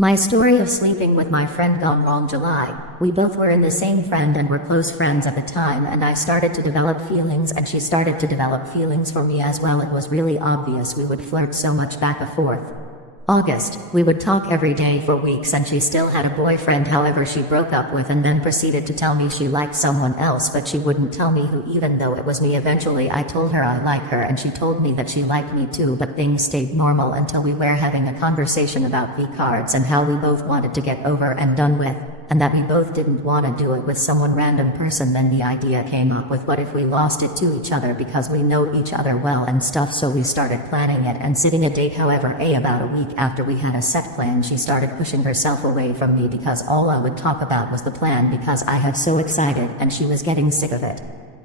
My story of sleeping with my friend gone wrong July. We both were in the same friend and were close friends at the time, and I started to develop feelings and she started to develop feelings for me as well. It was really obvious we would flirt so much back and forth. August, we would talk every day for weeks and she still had a boyfriend, however she broke up with and then proceeded to tell me she liked someone else, but she wouldn't tell me who even though it was me. Eventually I told her I like her and she told me that she liked me too, but things stayed normal until we were having a conversation about V-cards and how we both wanted to get over and done with, and that we both didn't want to do it with someone random person. Then the idea came up with what if we lost it to each other because we know each other well and stuff, so we started planning it and setting a date. However, about a week after we had a set plan, she started pushing herself away from me because all I would talk about was the plan because I was so excited and she was getting sick of it.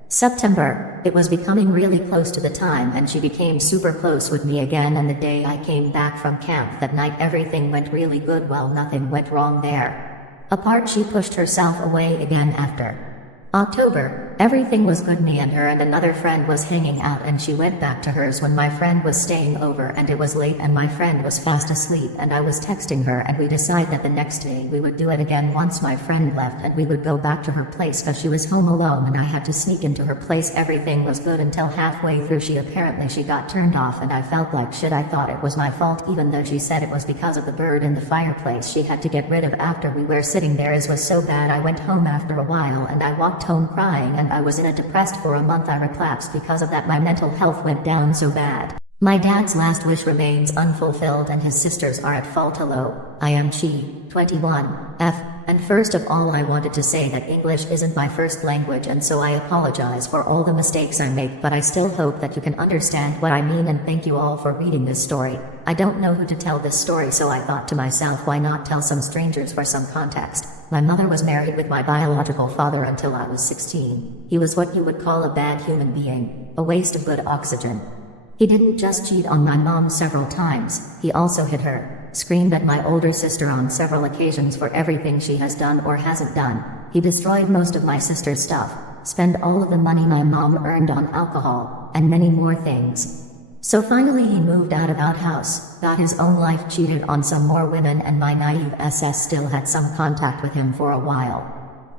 September, it was becoming really close to the time and she became super close with me again, and the day I came back from camp that night everything went really good. Well, nothing went wrong there. Apart, she pushed herself away again after. October, everything was good. Me and her and another friend was hanging out and she went back to hers when my friend was staying over, and it was late and my friend was fast asleep and I was texting her, and we decided that the next day we would do it again once my friend left, and we would go back to her place because she was home alone and I had to sneak into her place. Everything was good until halfway through she got turned off and I felt like shit. I thought it was my fault even though she said it was because of the bird in the fireplace she had to get rid of after we were sitting there. It was so bad I went home after a while and I walked home crying, and I was in a depressed for a month. I relapsed because of that. My mental health went down so bad. My dad's last wish remains unfulfilled and his sisters are at fault. Hello, I am Chi, 21, F, and first of all I wanted to say that English isn't my first language and so I apologize for all the mistakes I make, but I still hope that you can understand what I mean, and thank you all for reading this story. I don't know who to tell this story, so I thought to myself, why not tell some strangers for some context. My mother was married with my biological father until I was 16. He was what you would call a bad human being, a waste of good oxygen. He didn't just cheat on my mom several times, he also hit her, screamed at my older sister on several occasions for everything she has done or hasn't done. He destroyed most of my sister's stuff, spent all of the money my mom earned on alcohol, and many more things. So finally he moved out of our house, got his own life, cheated on some more women, and my naive SS still had some contact with him for a while.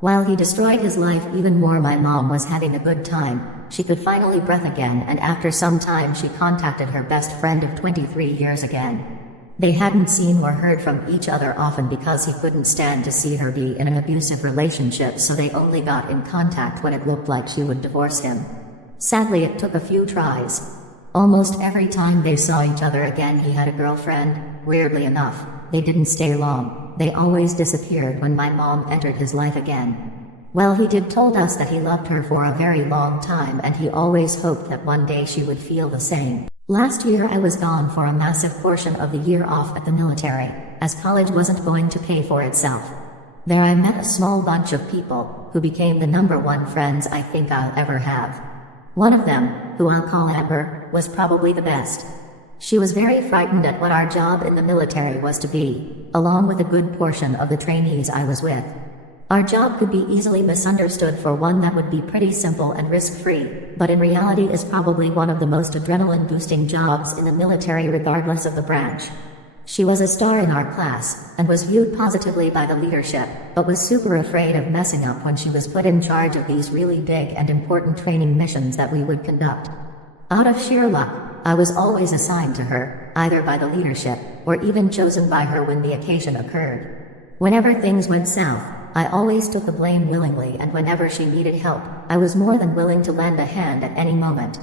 While he destroyed his life even more, my mom was having a good time. She could finally breathe again, and after some time she contacted her best friend of 23 years again. They hadn't seen or heard from each other often because he couldn't stand to see her be in an abusive relationship, so they only got in contact when it looked like she would divorce him. Sadly, it took a few tries. Almost every time they saw each other again he had a girlfriend. Weirdly enough, they didn't stay long. They always disappeared when my mom entered his life again. Well, he told us that he loved her for a very long time and he always hoped that one day she would feel the same. Last year I was gone for a massive portion of the year off at the military, as college wasn't going to pay for itself. There I met a small bunch of people, who became the #1 friends I think I'll ever have. One of them, who I'll call Amber, was probably the best. She was very frightened at what our job in the military was to be, along with a good portion of the trainees I was with. Our job could be easily misunderstood for one that would be pretty simple and risk-free, but in reality is probably one of the most adrenaline-boosting jobs in the military regardless of the branch. She was a star in our class, and was viewed positively by the leadership, but was super afraid of messing up when she was put in charge of these really big and important training missions that we would conduct. Out of sheer luck, I was always assigned to her, either by the leadership, or even chosen by her when the occasion occurred. Whenever things went south, I always took the blame willingly, and whenever she needed help, I was more than willing to lend a hand at any moment.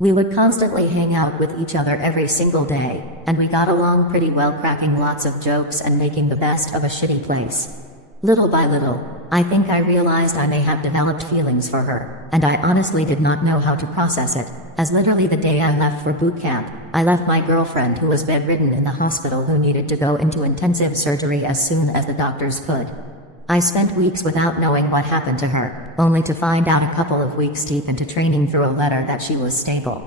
We would constantly hang out with each other every single day, and we got along pretty well, cracking lots of jokes and making the best of a shitty place. Little by little, I think I realized I may have developed feelings for her, and I honestly did not know how to process it, as literally the day I left for boot camp, I left my girlfriend who was bedridden in the hospital, who needed to go into intensive surgery as soon as the doctors could. I spent weeks without knowing what happened to her, only to find out a couple of weeks deep into training through a letter that she was stable.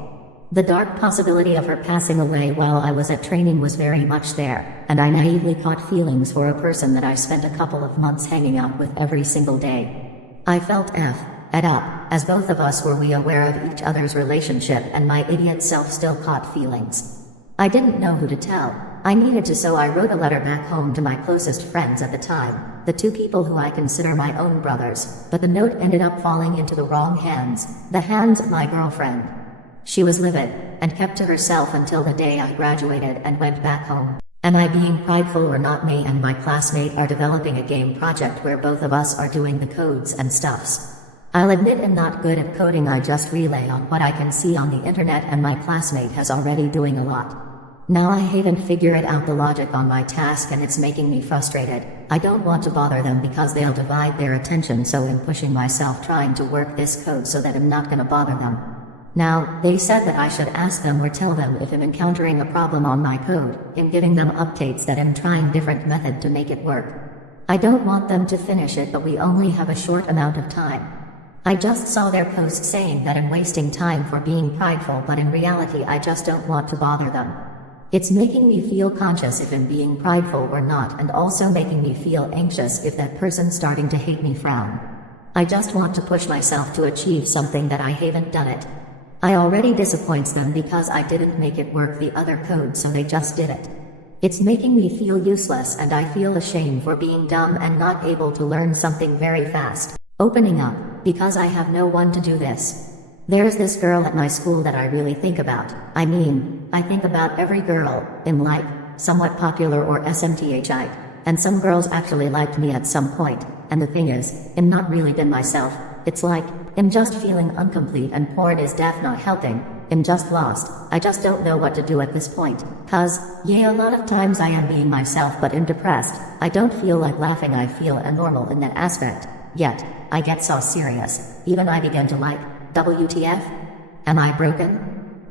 The dark possibility of her passing away while I was at training was very much there, and I naively caught feelings for a person that I spent a couple of months hanging out with every single day. I felt ed up, as both of us were aware of each other's relationship, and my idiot self still caught feelings. I didn't know who to tell. I needed to, so I wrote a letter back home to my closest friends at the time, the two people who I consider my own brothers, but the note ended up falling into the wrong hands, the hands of my girlfriend. She was livid, and kept to herself until the day I graduated and went back home. Am I being prideful or not? Me and my classmate are developing a game project where both of us are doing the codes and stuffs. I'll admit I'm not good at coding, I just relay on what I can see on the internet, and my classmate has already doing a lot. Now I haven't figured out the logic on my task and it's making me frustrated. I don't want to bother them because they'll divide their attention, so I'm pushing myself trying to work this code so that I'm not gonna bother them. Now, they said that I should ask them or tell them if I'm encountering a problem on my code, in giving them updates that I'm trying different method to make it work. I don't want them to finish it, but we only have a short amount of time. I just saw their post saying that I'm wasting time for being prideful, but in reality I just don't want to bother them. It's making me feel conscious if I'm being prideful or not, and also making me feel anxious if that person's starting to hate me frown. I just want to push myself to achieve something that I haven't done it. I already disappoints them because I didn't make it work the other code, so they just did it. It's making me feel useless and I feel ashamed for being dumb and not able to learn something very fast. Opening up, because I have no one to do this. There's this girl at my school that I really think about. I mean, I think about every girl in life, somewhat popular or SMTHI, and some girls actually liked me at some point, and the thing is, I'm not really been myself. It's like, I'm just feeling incomplete and porn is def not helping. I'm just lost. I just don't know what to do at this point. Cause, yeah, a lot of times I am being myself, but I'm depressed. I don't feel like laughing, I feel abnormal in that aspect. Yet, I get so serious. Even I begin to like, WTF? Am I broken?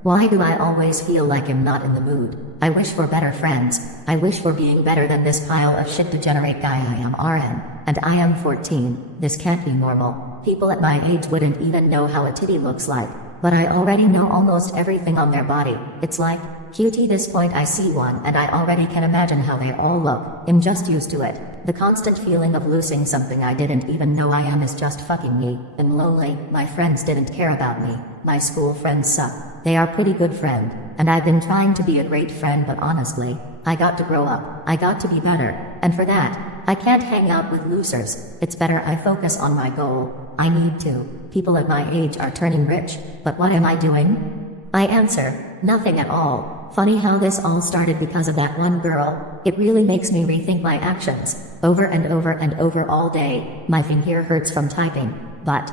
Why do I always feel like I'm not in the mood? I wish for better friends. I wish for being better than this pile of shit degenerate guy I am. RN. And I am 14. This can't be normal. People at my age wouldn't even know how a titty looks like. But I already know almost everything on their body. It's like, cutie, this point I see one and I already can imagine how they all look. I'm just used to it. The constant feeling of losing something I didn't even know I am is just fucking me. I'm lonely, my friends didn't care about me. My school friends suck. They are pretty good friend. And I've been trying to be a great friend, but honestly, I got to grow up. I got to be better. And for that, I can't hang out with losers. It's better I focus on my goal. I need to. People at my age are turning rich, but what am I doing? I answer, nothing at all. Funny how this all started because of that one girl. It really makes me rethink my actions. Over and over and over all day. My thing here hurts from typing. But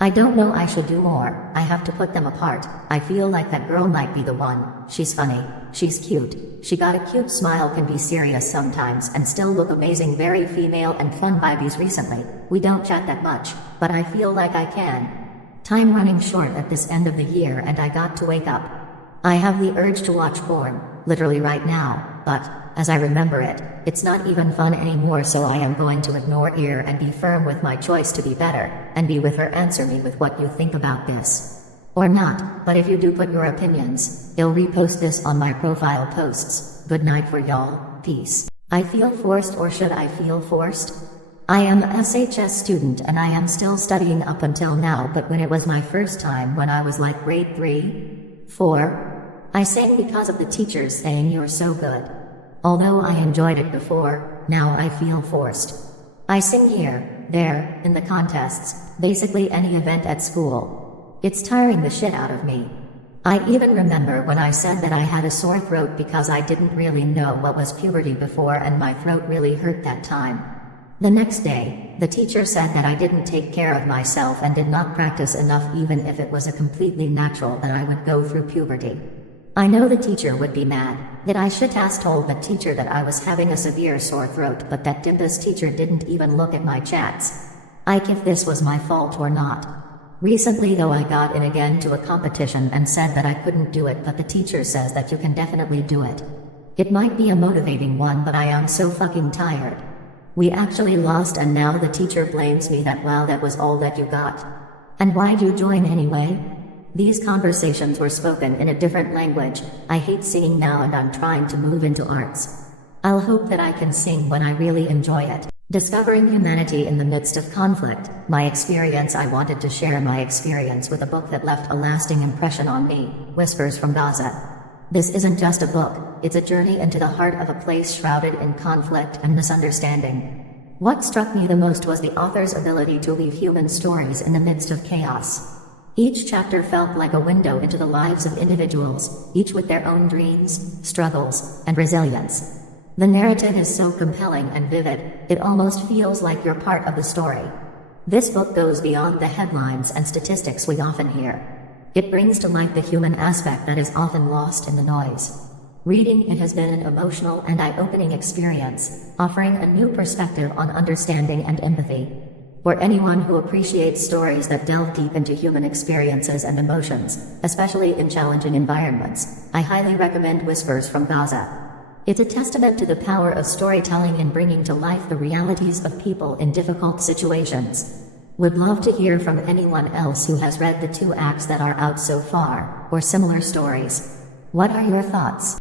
I don't know, I should do more. I have to put them apart. I feel like that girl might be the one. She's funny. She's cute. She got a cute smile, can be serious sometimes and still look amazing, very female and fun vibes recently. We don't chat that much, but I feel like I can. Time running short at this end of the year and I got to wake up. I have the urge to watch porn, literally right now, but, as I remember it, it's not even fun anymore, so I am going to ignore her and be firm with my choice to be better, and be with her. Answer me with what you think about this. Or not, but if you do put your opinions, I'll repost this on my profile posts. Good night for y'all, peace. I feel forced, or should I feel forced? I am a SHS student and I am still studying up until now, but when it was my first time when I was like grade 3, 4, I sang because of the teachers saying you're so good. Although I enjoyed it before, now I feel forced. I sing here, there, in the contests, basically any event at school. It's tiring the shit out of me. I even remember when I said that I had a sore throat because I didn't really know what was puberty before and my throat really hurt that time. The next day, the teacher said that I didn't take care of myself and did not practice enough, even if it was a completely natural that I would go through puberty. I know the teacher would be mad, that I should have told the teacher that I was having a severe sore throat, but that Dimba's teacher didn't even look at my chats. If this was my fault or not. Recently though, I got in again to a competition and said that I couldn't do it, but the teacher says that you can definitely do it. It might be a motivating one, but I am so fucking tired. We actually lost and now the teacher blames me that, well, that was all that you got. And why'd you join anyway? These conversations were spoken in a different language. I hate singing now and I'm trying to move into arts. I'll hope that I can sing when I really enjoy it. Discovering humanity in the midst of conflict. My experience. I wanted to share my experience with a book that left a lasting impression on me. Whispers from Gaza. This isn't just a book, it's a journey into the heart of a place shrouded in conflict and misunderstanding. What struck me the most was the author's ability to weave human stories in the midst of chaos. Each chapter felt like a window into the lives of individuals, each with their own dreams, struggles, and resilience. The narrative is so compelling and vivid, it almost feels like you're part of the story. This book goes beyond the headlines and statistics we often hear. It brings to light the human aspect that is often lost in the noise. Reading it has been an emotional and eye-opening experience, offering a new perspective on understanding and empathy. For anyone who appreciates stories that delve deep into human experiences and emotions, especially in challenging environments, I highly recommend Whispers from Gaza. It's a testament to the power of storytelling in bringing to life the realities of people in difficult situations. Would love to hear from anyone else who has read the 2 acts that are out so far, or similar stories. What are your thoughts?